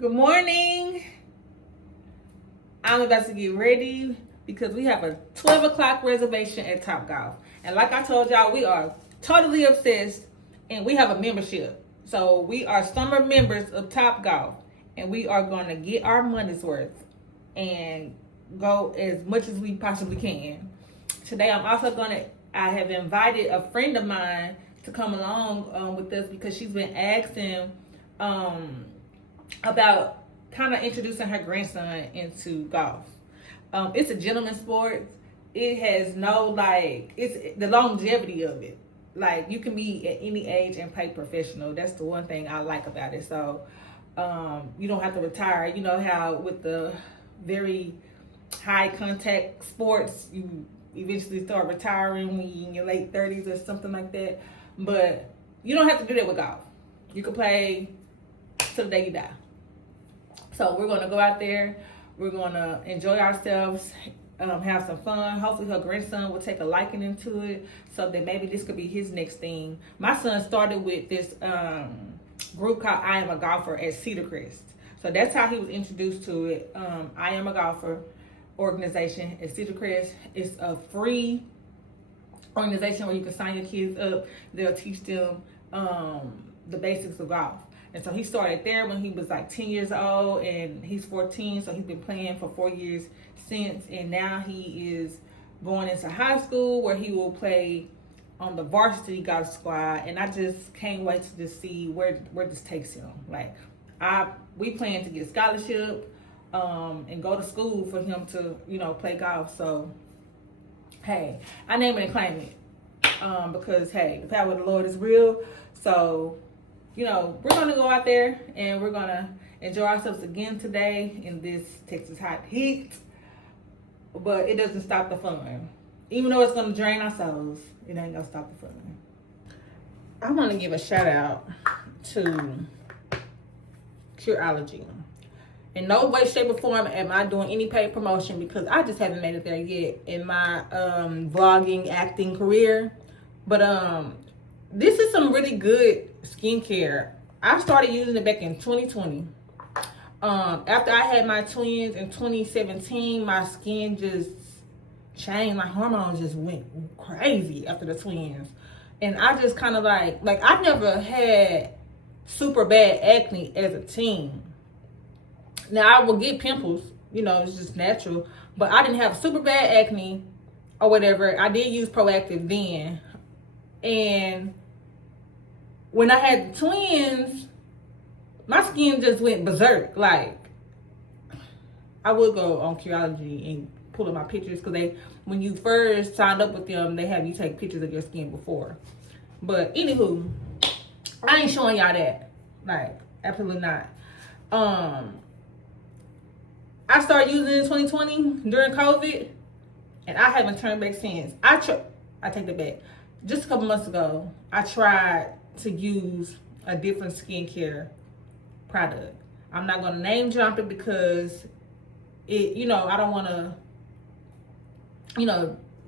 Good morning. I'm about to get ready because we have a 12 o'clock reservation at Top Golf. And like I told y'all, we are totally obsessed and we have a membership. So we are summer members of Top Golf and we are going to get our money's worth and go as much as we possibly can. Today I'm also I have invited a friend of mine to come along with us because she's been asking about kind of introducing her grandson into golf. It's a gentleman's sport. It has no it's the longevity of it. Like you can be at any age and play professional. That's the one thing I like about it. So you don't have to retire. You know how with the very high contact sports, you eventually start retiring when you're in your late 30s or something like that. But you don't have to do that with golf. You can play till the day you die. So we're going to go out there. We're going to enjoy ourselves, have some fun. Hopefully her grandson will take a liking into it so that maybe this could be his next thing. My son started with this group called I Am a Golfer at Cedar Crest. So that's how he was introduced to it. I Am a Golfer organization at Cedar Crest. It's a free organization where you can sign your kids up. They'll teach them the basics of golf. And so he started there when he was like 10 years old and he's 14. So he's been playing for 4 years since. And now he is going into high school where he will play on the varsity golf squad. And I just can't wait to just see where this takes him. Like we plan to get a scholarship and go to school for him to, play golf. So, hey, I name it and claim it because, hey, the power of the Lord is real. So, we're going to go out there and we're going to enjoy ourselves again today in this Texas hot heat. But it doesn't stop the fun. Even though it's going to drain our souls, it ain't going to stop the fun. I want to give a shout out to GRWM. In no way, shape, or form am I doing any paid promotion because I just haven't made it there yet in my vlogging, acting career. But this is some really good skincare. I started using it back in 2020. After I had my twins in 2017, my skin just changed. My hormones just went crazy after the twins. And I just kind of like I never had super bad acne as a teen. Now I will get pimples, it's just natural. But I didn't have super bad acne or whatever. I did use Proactive then. And when I had the twins, my skin just went berserk. Like, I would go on Curology and pull up my pictures because when you first signed up with them, they have you take pictures of your skin before. But anywho, I ain't showing y'all that. Like, absolutely not. I started using it in 2020 during COVID, and I haven't turned back since. I take that back. Just a couple months ago, I tried to use a different skincare product. I'm not going to name drop it because I don't want to,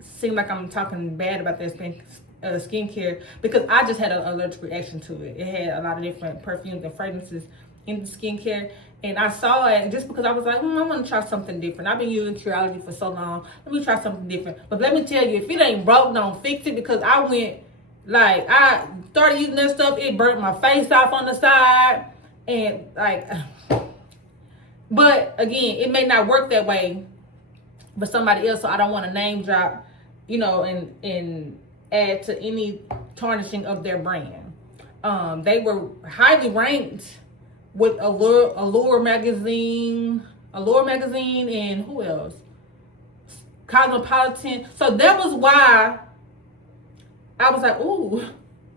seem like I'm talking bad about that skincare because I just had an allergic reaction to it. It had a lot of different perfumes and fragrances in the skincare. And I saw it just because I was like, I want to try something different. I've been using Curology for so long. Let me try something different. But let me tell you, if it ain't broke, don't fix it because I started using that stuff. It burnt my face off on the side. And but again, it may not work that way for somebody else. So I don't want to name drop, and add to any tarnishing of their brand. They were highly ranked with Allure magazine, and who else? Cosmopolitan. So that was why I was like, ooh,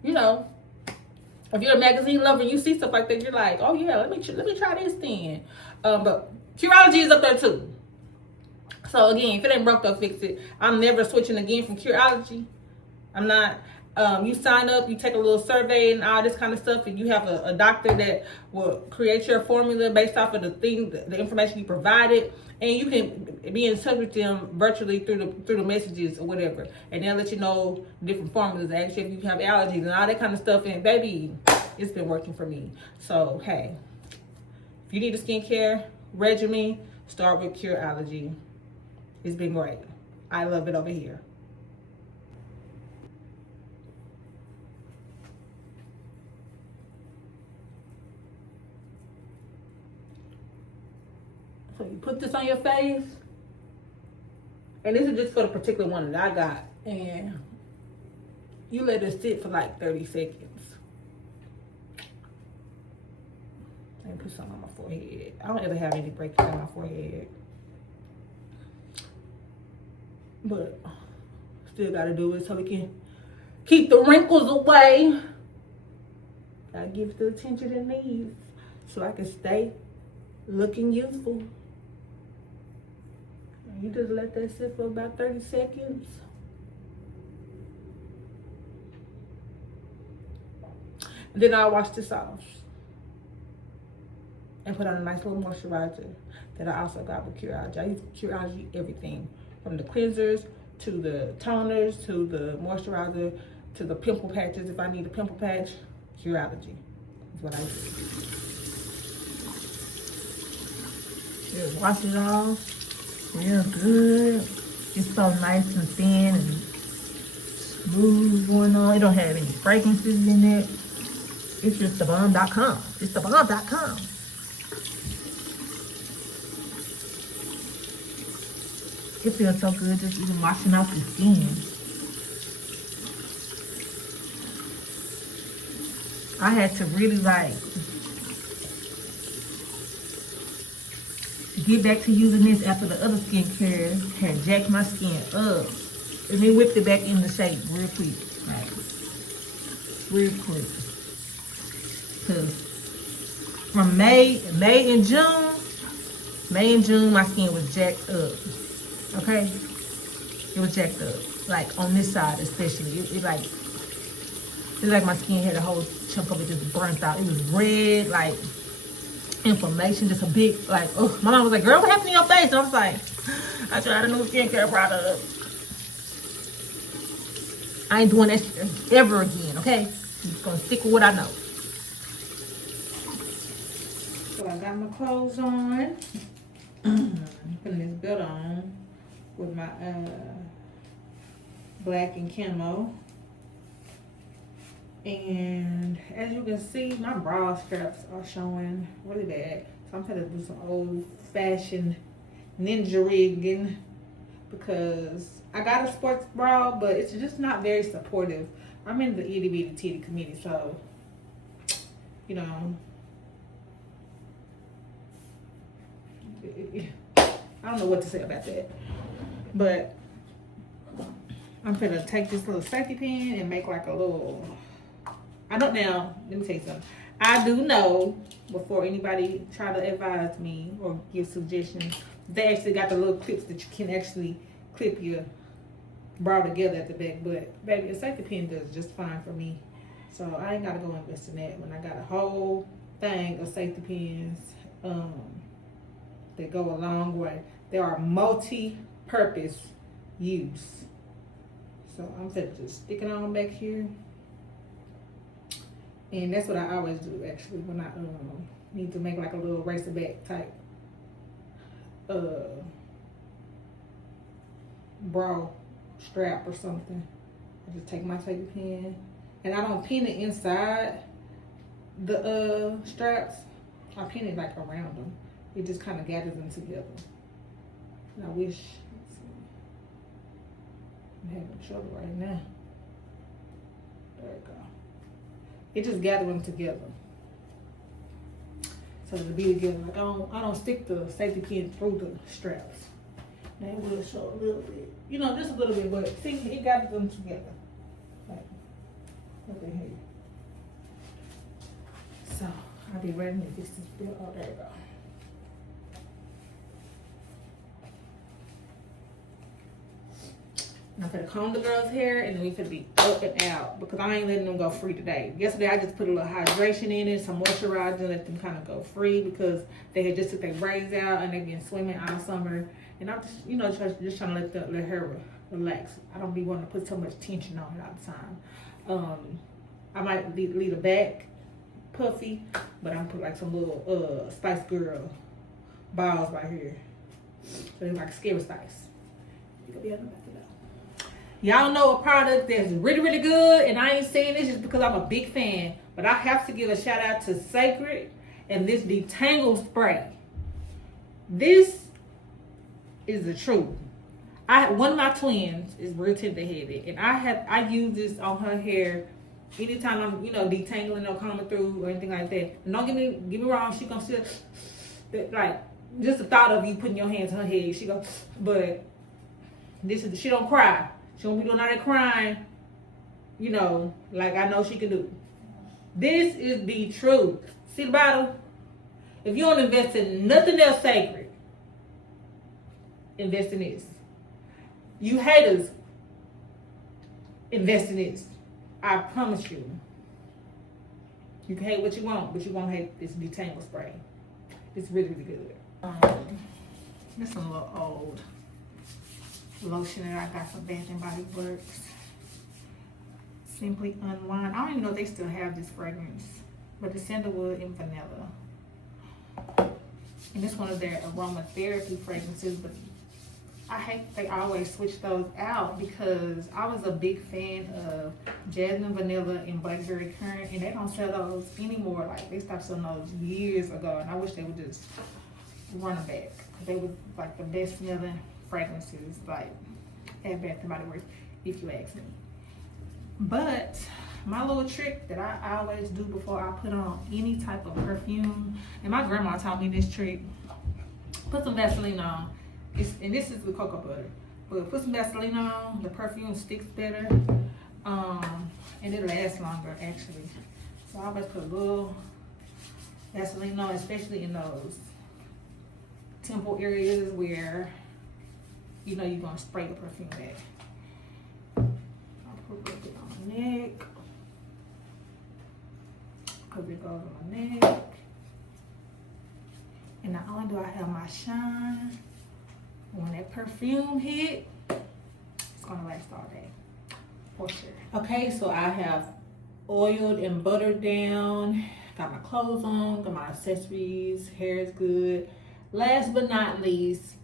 if you're a magazine lover, you see stuff like that, you're like, oh yeah, let me try this then. But Curology is up there too. So again, if it ain't broke, don't fix it. I'm never switching again from Curology. I'm not. You sign up, you take a little survey and all this kind of stuff, and you have a doctor that will create your formula based off of the information you provided, and you can be in touch with them virtually through the messages or whatever, and they'll let you know different formulas, actually if you have allergies and all that kind of stuff. And baby, it's been working for me. So hey, If you need a skincare regimen, start with Curology. It's been great. I love it over here. So you put this on your face, and this is just for the particular one that I got, and you let it sit for like 30 seconds. And put some on my forehead. I don't ever have any breakage on my forehead, but still gotta do it so we can keep the wrinkles away. Gotta give it the attention it needs so I can stay looking youthful. And you just let that sit for about 30 seconds. And then I'll wash this off and put on a nice little moisturizer that I also got with Curology. I use Curology everything, from the cleansers to the toners to the moisturizer to the pimple patches. If I need a pimple patch, Curology is what I use. Just wash it off real good. It's so nice and thin and smooth going on. It don't have any fragrances in it. It's just thebomb.com. It's thebomb.com. It feels so good just even washing off the skin. I had to really get back to using this after the other skincare had jacked my skin up. And then whipped it back into shape real quick. Like, real quick. Cause from May and June, my skin was jacked up. Okay? It was jacked up. Like on this side especially. It's like my skin had a whole chunk of it just burnt out. It was red, like inflammation, just a big, like, oh, my mom was like, girl, what happened to your face? And I was like, I tried a new skincare product. I ain't doing that shit ever again, okay? I'm just gonna stick with what I know. So I got my clothes on. Putting this belt on with my black and camo. And as you can see, my bra straps are showing really bad. So I'm going to do some old fashioned ninja rigging because I got a sports bra, but it's just not very supportive. I'm in the itty bitty titty committee, so, you know, I don't know what to say about that. But I'm going to take this little safety pin and make like a little... let me tell you something. I do know, before anybody try to advise me or give suggestions, they actually got the little clips that you can actually clip your bra together at the back. But baby, a safety pin does just fine for me. So I ain't gotta go invest in that when I got a whole thing of safety pins that go a long way. They are multi-purpose use. So I'm just stick it on back here. And that's what I always do actually when I need to make like a little racerback type bra strap or something. I just take my safety pin and I don't pin it inside the straps. I pin it like around them. It just kind of gathers them together. And I wish, I'm having trouble right now. There we go. It just gathers them together. So it'll be together. Like I don't stick the safety pin through the straps. Now it will show a little bit. You know, just a little bit, but see, it gathers them together. Like, look at here. So I'll be ready to fix this belt. Oh, there you go. I'm gonna comb the girls' hair and then we gonna be up and out because I ain't letting them go free today. Yesterday I just put a little hydration in it, some moisturizer, let them kind of go free because they had just took their braids out and they've been swimming all summer. And I'm just, you know, just trying to let her relax. I don't be wanting to put so much tension on it all the time. I might leave the back puffy, but I'm gonna put like some little Spice Girl balls right here. So it's like Scary Spice. You can be able to back it up. Y'all know a product that's really, really good, and I ain't saying this just because I'm a big fan, but I have to give a shout out to Sacred and this detangle spray. This is the truth. One of my twins is real tender-headed, and I use this on her hair anytime I'm detangling or combing through or anything like that. And don't get me wrong, she gonna still like just the thought of you putting your hands on her head, she go, but she don't cry. She don't be doing all that crying, like I know she can do. This is the truth. See the bottle? If you don't invest in nothing else sacred, invest in this. You haters, invest in this. I promise you. You can hate what you want, but you won't hate this detangle spray. It's really, really good. This is a little old lotion that I got from Bath and Body Works. Simply Unwind. I don't even know if they still have this fragrance, but it's sandalwood and vanilla. And this one of their aromatherapy fragrances, but I hate they always switch those out because I was a big fan of jasmine vanilla and blackberry currant, and they don't sell those anymore. Like they stopped selling those years ago, and I wish they would just run them back because they were like the best smelling fragrances, like at Bath and Body Works, if you ask me. But my little trick that I always do before I put on any type of perfume, and my grandma taught me this trick: put some Vaseline on. And this is with cocoa butter, but put some Vaseline on, the perfume sticks better, and it lasts longer actually. So I always put a little Vaseline on, especially in those temple areas where you're gonna spray the perfume back. I'll put a little bit on my neck, because it goes on my neck. And not only do I have my shine, when that perfume hit, it's gonna last all day, for sure. Okay, so I have oiled and buttered down, got my clothes on, got my accessories, hair is good. Last but not least,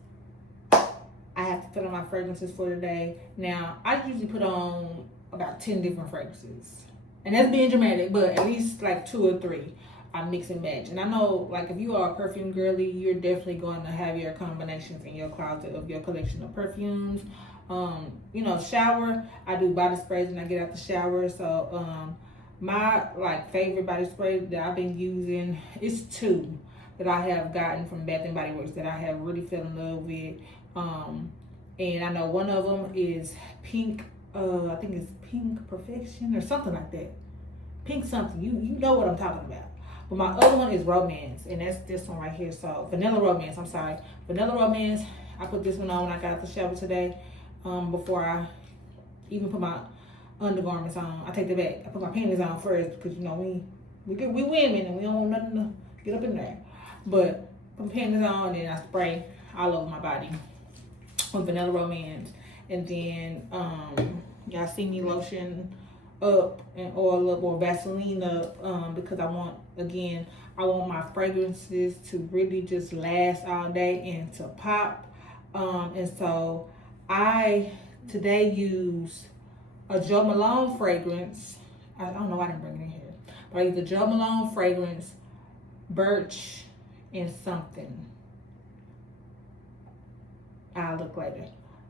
I have to put on my fragrances for today. Now, I usually put on about 10 different fragrances. And that's being dramatic, but at least like 2 or 3. I mix and match. And I know, like, if you are a perfume girly, you're definitely going to have your combinations in your closet of your collection of perfumes. Shower, I do body sprays when I get out the shower. So my favorite body spray that I've been using is 2 that I have gotten from Bath and Body Works that I have really fell in love with. And I know one of them is pink, I think it's Pink Perfection or something like that. Pink something, you know what I'm talking about. But my other one is Romance, and that's this one right here. So Vanilla Romance, I'm sorry. Vanilla Romance, I put this one on when I got out the shower today, before I even put my undergarments on. I take that back. I put my panties on first because, we women and we don't want nothing to get up in there. But put my panties on, and I spray all over my body with Vanilla Romance. And then y'all see me lotion up and oil up or Vaseline up because I want my fragrances to really just last all day and to pop. And so I today use a Jo Malone fragrance. I don't know why I didn't bring it in here, but I use a Jo Malone fragrance, Birch and something. I'll look later.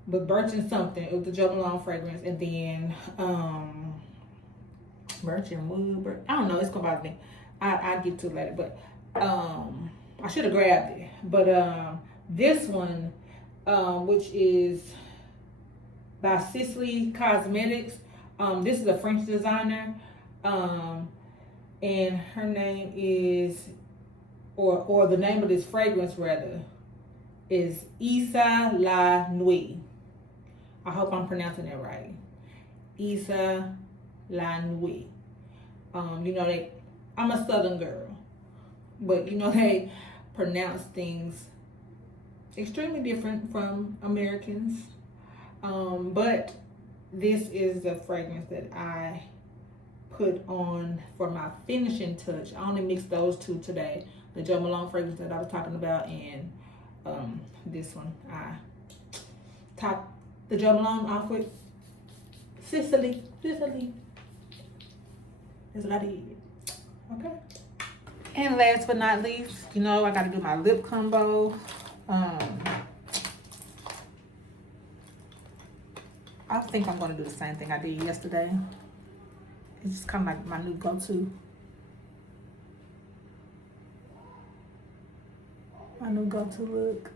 But Birch and something, it was the Jo Malone fragrance, and then Birch and Wood, I don't know, it's gonna bother me. I'll get to it later, but I should have grabbed it. But this one, which is by Sisley Cosmetics, this is a French designer, and her name is, or the name of this fragrance rather, is Isa La Nuit. I hope I'm pronouncing that right. Isa La Nuit. I'm a Southern girl, but they pronounce things extremely different from Americans. But this is the fragrance that I put on for my finishing touch. I only mixed those two today. The Jo Malone fragrance that I was talking about, and this one. I topped the Jo Malone off with Sicily. That's what I did. Okay. And last but not least, you know, I gotta do my lip combo. I think I'm gonna do the same thing I did yesterday. It's just kind of like my new go-to. My new go-to look.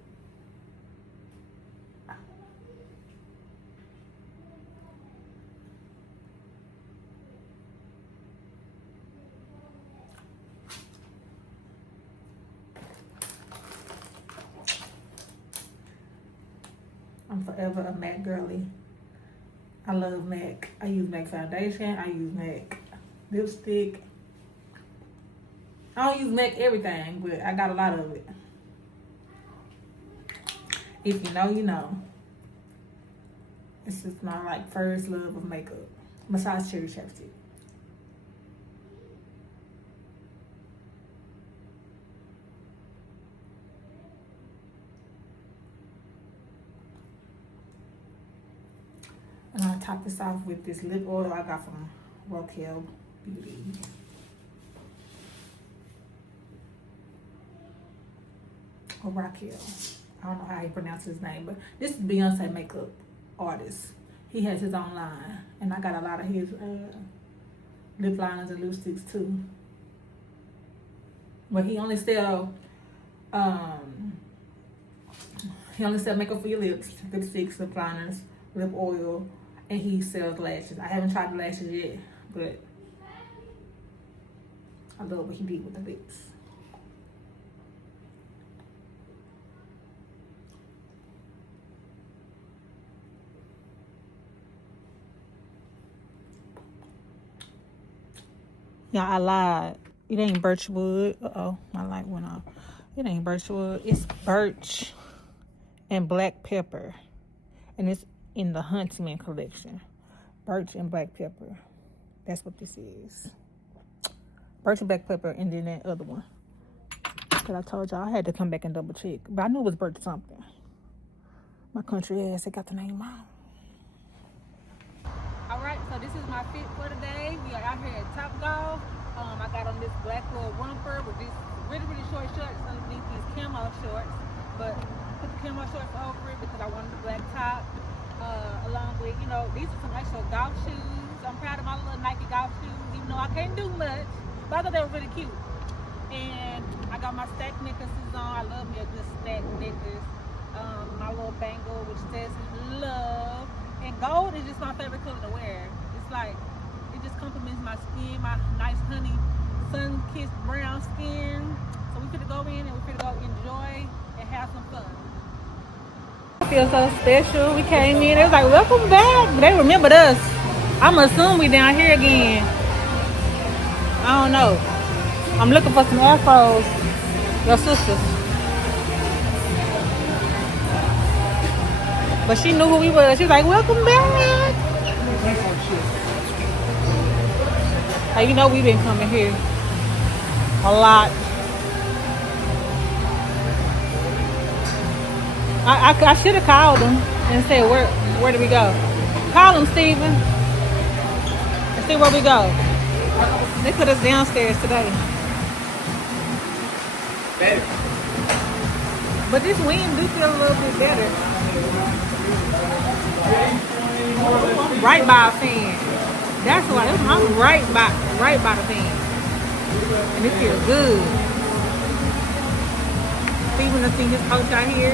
I'm forever a MAC girly. I love MAC. I use MAC foundation. I use MAC lipstick. I don't use MAC everything, but I got a lot of it. If you know, you know. It's just my like first love of makeup. Besides cherry chapstick. And I'll top this off with this lip oil I got from Rokel Beauty. Or Raquel. I don't know how he pronounces his name, but this is Beyonce makeup artist. He has his own line, and I got a lot of his lip liners and lipsticks too. But he only sell makeup for your lips, lipsticks, lip liners, lip oil, and he sells lashes. I haven't tried the lashes yet, but I love what he did with the lips. Yeah, I lied. It ain't birchwood. Uh-oh, my light went off. It ain't birchwood. It's birch and black pepper. And it's in the Huntsman collection. Birch and black pepper. That's what this is. Birch and black pepper, and then that other one. Because I told y'all I had to come back and double check. But I knew it was birch something. My country ass, they got the name wrong. Alright, so this is my fit for today. We are out here at Top Golf. I got on this black little romper with these really, really short shorts underneath these camo shorts. But put the camo shorts over it because I wanted the black top. Along with, you know, these are some actual golf shoes. I'm proud of my little Nike golf shoes, even though I can't do much. But I thought they were really cute. And I got my stack necklaces on. I love me a good stack necklace. My little bangle, which says love. And gold is just my favorite color to wear. It's like, it just complements my skin, my nice honey, sun-kissed brown skin. So we finna go in and we finna go enjoy and have some fun. I feel so special. We came in, it was like, welcome back. They remembered us. I'm assuming we down here again. I don't know. I'm looking for some afros. Your sisters. But she knew who we was. She was like, welcome back. Like, you know, we've been coming here a lot. I should have called them and said, where do we go? Call them, Steven. And see where we go. They put us downstairs today. Better. But this wind do feel a little bit better. Right by a fan. That's why I'm right by the fan. And it feels good. Steven has seen his coach out here.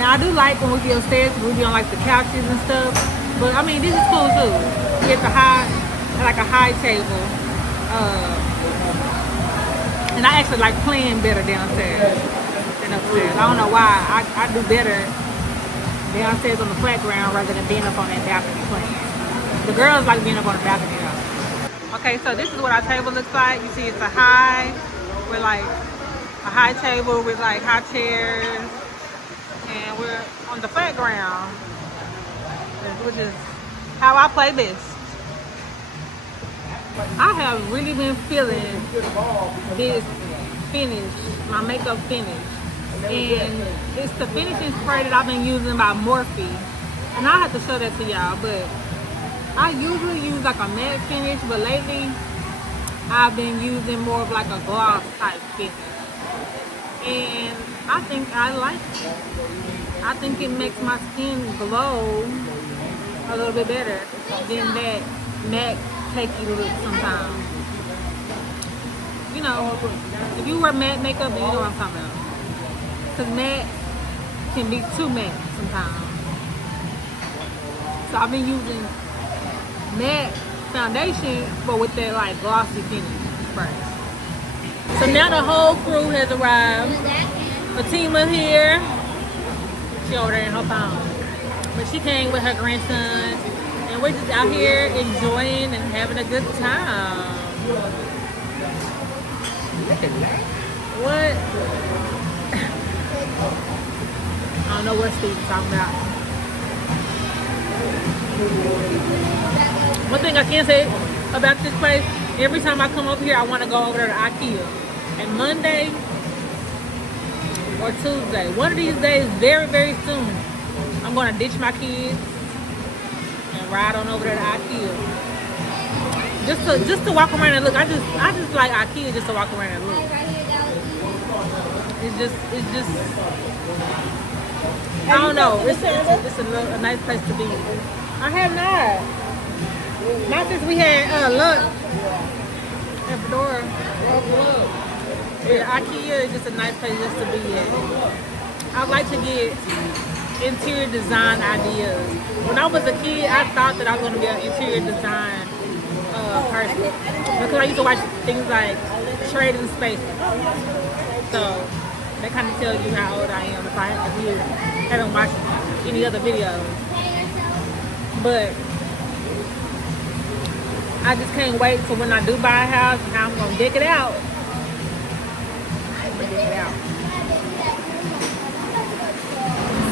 Now I do like when we be upstairs, we be on like the couches and stuff. But I mean, this is cool too. We get like a high table. And I actually like playing better downstairs than upstairs. I don't know why. I do better downstairs on the flat ground rather than being up on that balcony playing. The girls like being up on the balcony though. Okay, so this is what our table looks like. You see it's a high, with like a high table with like high chairs. And we're on the flat ground, which is how I play best. I have really been feeling this finish, my makeup finish. And it's the finishing spray that I've been using by Morphe. And I have to show that to y'all, but I usually use like a matte finish, but lately I've been using more of like a gloss type finish. And I think I like it. I think it makes my skin glow a little bit better than that matte cakey look sometimes. You know, if you wear matte makeup, then you know what I'm talking about. Because matte can be too matte sometimes. So I've been using matte foundation, but with that like glossy finish first. So now the whole crew has arrived. Fatima here. She over there in her phone. But she came with her grandson. And we're just out here enjoying and having a good time. What? I don't know what Steve's talking about. One thing I can say about this place, every time I come over here, I want to go over there to IKEA. And Monday or Tuesday, one of these days, very, very soon, I'm going to ditch my kids and ride on over there to IKEA. Just to walk around and look. I just like IKEA just to walk around and look. It's just I don't know. It's a nice place to be. I have not. Not since we had luck at Fedora. Yeah, IKEA is just a nice place just to be at. I like to get interior design ideas. When I was a kid, I thought that I was going to be an interior design person because I used to watch things like Trading Spaces. So that kind of tells you how old I am if you haven't watched any other videos. But I just can't wait for when I do buy a house and how I'm going to deck it out.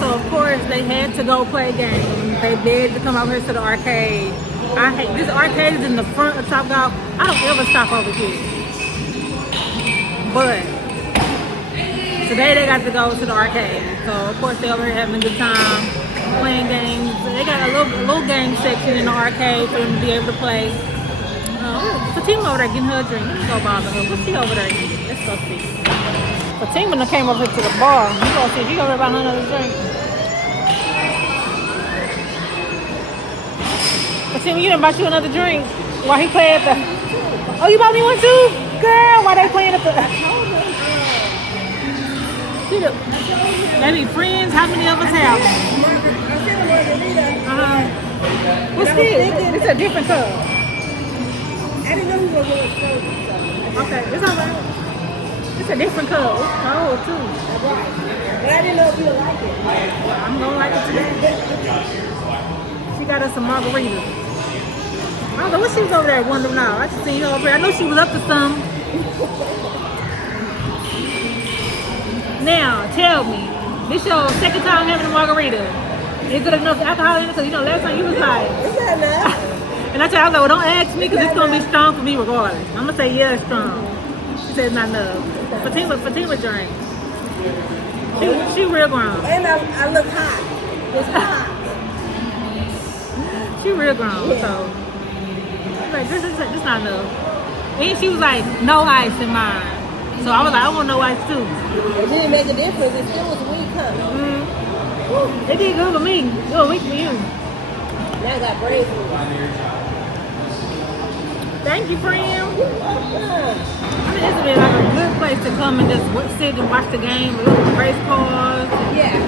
So of course they had to go play games. They begged to come over here to the arcade. I hate this arcade is in the front of Topgolf. I don't ever stop over here. But today they got to go to the arcade. So of course they over here having a good time playing games. They got a little game section in the arcade for them to be able to play. Fatima over there getting her a drink. Let's go bother her. What's she over there eating? Let's go see. Fatima came over to the bar. You go see. She over there buying her another drink. Fatima, you done bought you another drink while he played at the... Oh, you bought me one too? Girl, why they playing at the... They be friends? How many of us have? What's this? It's a different cup. I didn't know he was going to show you something. Okay, it's alright. It's a different color. It's cold too. Right. But I didn't know if you would like it. Well, I'm gonna like it today. She got us some margaritas. I don't know what she was over there wondering now. I just seen her over there. I know she was up to something. Now, tell me, this your second time having a margarita. Is it enough alcohol in it? Because you know, last time you was like... Is that enough? And I told her, I was like, well, don't ask me because it's going to be strong for me regardless. I'm going to say, yeah, it's strong. She said, it's not enough. Fatima drink. She real grown. And I look hot. It's hot. She real grown, yeah. So. She's like, this not enough. And she was like, no ice in mine. So I was like, I want no ice too. It didn't make a difference. It still was weak, huh? It did good for me. Good week for you. Now I got brain food. Thank you, friend. You're welcome. I mean, this would be like a good place to come and just sit and watch the game with little race cars. Yeah.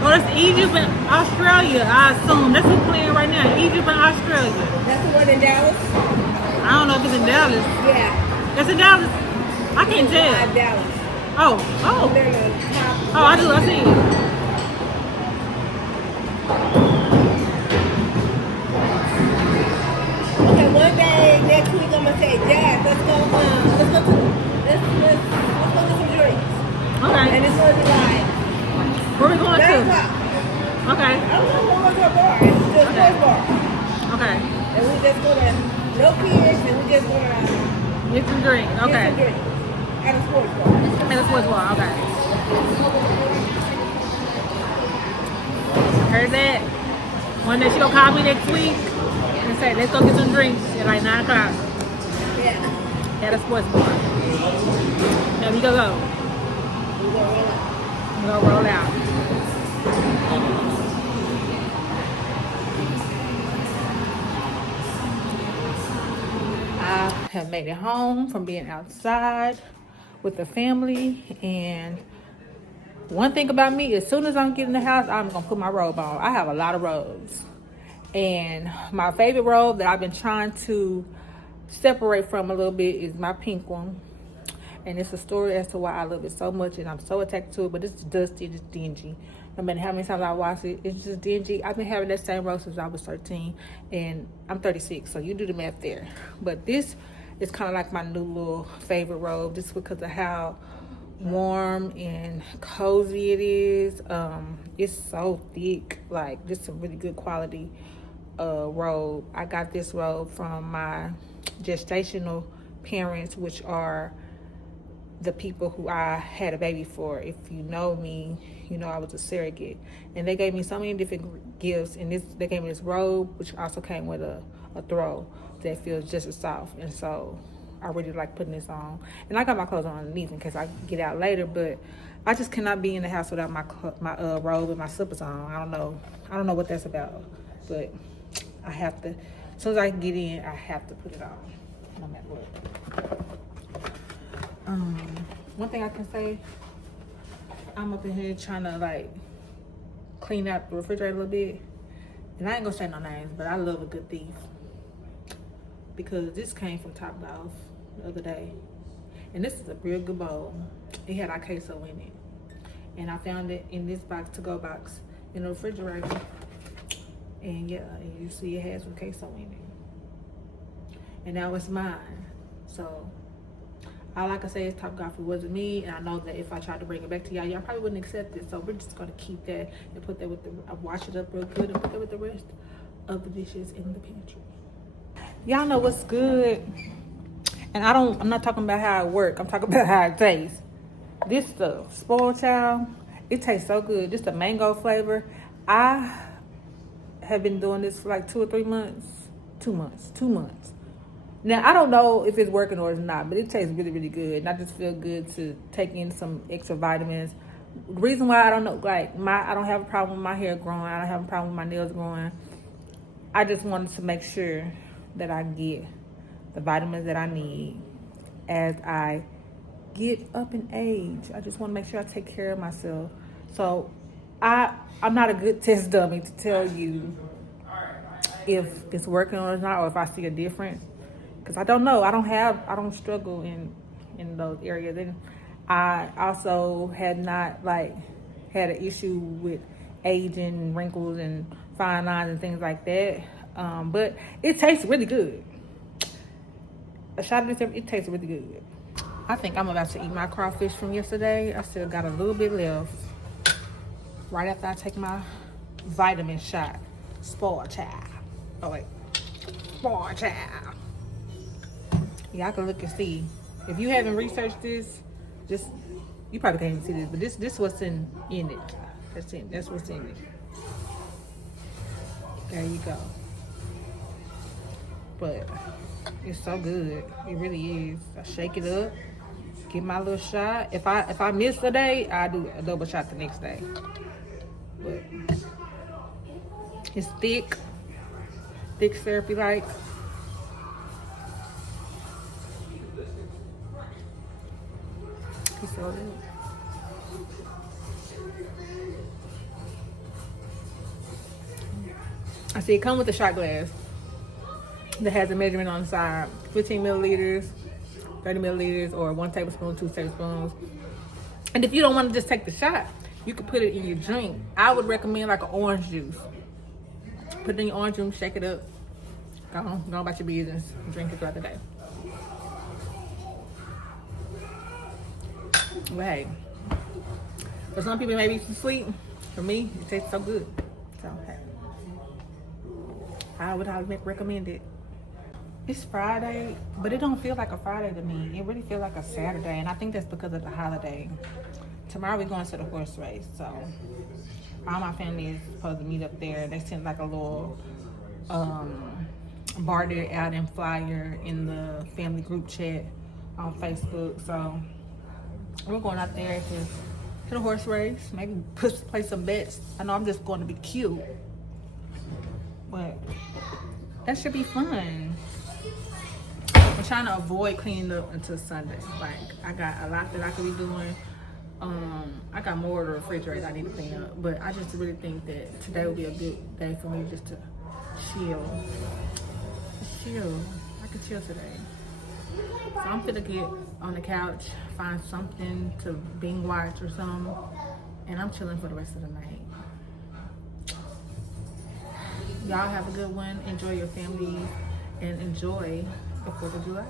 Oh, that's Egypt and Australia, I assume. That's who's playing right now, Egypt and Australia. That's the one in Dallas? I don't know if it's in Dallas. Yeah. That's in Dallas? I can't tell. Dallas. Oh. They're in the top. Oh, I do. I see it. Okay, one day next week I'm gonna say, Dad, let's go get some drinks. Okay. And it's gonna be like Where we going 9 to? o'clock. Okay. I don't know, we're going to a bar. It's just a bar. Okay. And we just gonna No kids, and we just gonna Get some drink. get Okay. some drinks at a sports bar. And a sports bar. Okay. Heard that? One day she gonna call me next week and say, let's go get some drinks at like 9 o'clock Yeah. at a sports bar. And we go. We gonna roll out. We gonna roll out. I have made it home from being outside with the family, and one thing about me, as soon as I'm getting in the house, I'm gonna put my robe on. I have a lot of robes, and my favorite robe that I've been trying to separate from a little bit is my pink one. And it's a story as to why I love it so much, and I'm so attached to it. But it's dusty, it's dingy. No matter how many times I wash it, it's just dingy. I've been having that same robe since I was 13, and I'm 36, so you do the math there. But this is kind of like my new little favorite robe, just because of how warm and cozy it is. It's so thick, like just a really good quality robe. I got this robe from my gestational parents, which are the people who I had a baby for. If you know me, you know I was a surrogate, and they gave me so many different gifts. And they gave me this robe, which also came with a throw that feels just as soft. And so I really like putting this on. And I got my clothes on underneath in case I get out later. But I just cannot be in the house without my robe and my slippers on. I don't know what that's about, but I have to. As soon as I get in, I have to put it on, no matter what. One thing I can say, I'm up in here trying to like clean out the refrigerator a little bit, and I ain't gonna say no names, but I love a good thief, because this came from Top Golf the other day, and this is a real good bowl. It had our queso in it, and I found it in this to-go box in the refrigerator, and yeah, you see it has some queso in it, and now it's mine. So all I can say is Top Golf, it wasn't me, and I know that if I tried to bring it back to y'all probably wouldn't accept it. So we're just gonna keep that and put that with wash it up real good and put that with the rest of the dishes in the pantry. Y'all know what's good, and I'm not talking about how it works. I'm talking about how it tastes. This stuff, Spoiled Child, it tastes so good. Just the mango flavor. I have been doing this for like 2 or 3 months. 2 months. Now, I don't know if it's working or it's not, but it tastes really, really good. And I just feel good to take in some extra vitamins. The reason why I don't know, like, I don't have a problem with my hair growing. I don't have a problem with my nails growing. I just wanted to make sure that I get the vitamins that I need as I get up in age. I just want to make sure I take care of myself. So I'm not a good test dummy to tell you if it's working or not, or if I see a difference. Because I don't know. I don't struggle in those areas. And I also had not had an issue with aging, wrinkles, and fine lines and things like that. But it tastes really good. A shot of this, it tastes really good. I think I'm about to eat my crawfish from yesterday. I still got a little bit left. Right after I take my vitamin shot. Spoiled Child. Oh wait. Spoiled Child. Y'all can look and see. If you haven't researched this, you probably can't even see this, but this what's in it. That's what's in it. There you go. But it's so good. It really is. I shake it up, get my little shot. If I miss a day, I do a double shot the next day. But it's thick syrupy like. It's so good. I see it come with a shot glass that has a measurement on the side: 15 milliliters, 30 milliliters, or 1 tablespoon, 2 tablespoons. And if you don't want to just take the shot, you could put it in your drink. I would recommend like an orange juice. Put it in your orange juice, shake it up, go on about your business, drink it throughout the day. But hey, for some people maybe it's sweet. For me, it tastes so good. So hey, I would highly recommend it. It's Friday, but it don't feel like a Friday to me. It really feels like a Saturday, and I think that's because of the holiday. Tomorrow we're going to the horse race, so all my family is supposed to meet up there. They sent like a little barter out and flyer in the family group chat on Facebook. So we're going out there to the horse race. Maybe play some bets. I know I'm just going to be cute, but that should be fun. I'm trying to avoid cleaning up until Sunday. Like, I got a lot that I could be doing. I got more of the refrigerator I need to clean up, but I just really think that today will be a good day for me just to chill. Just chill. I could chill today. So I'm finna get on the couch, find something to binge watch or something, and I'm chilling for the rest of the night. Y'all have a good one. Enjoy your family and enjoy the 4th of July.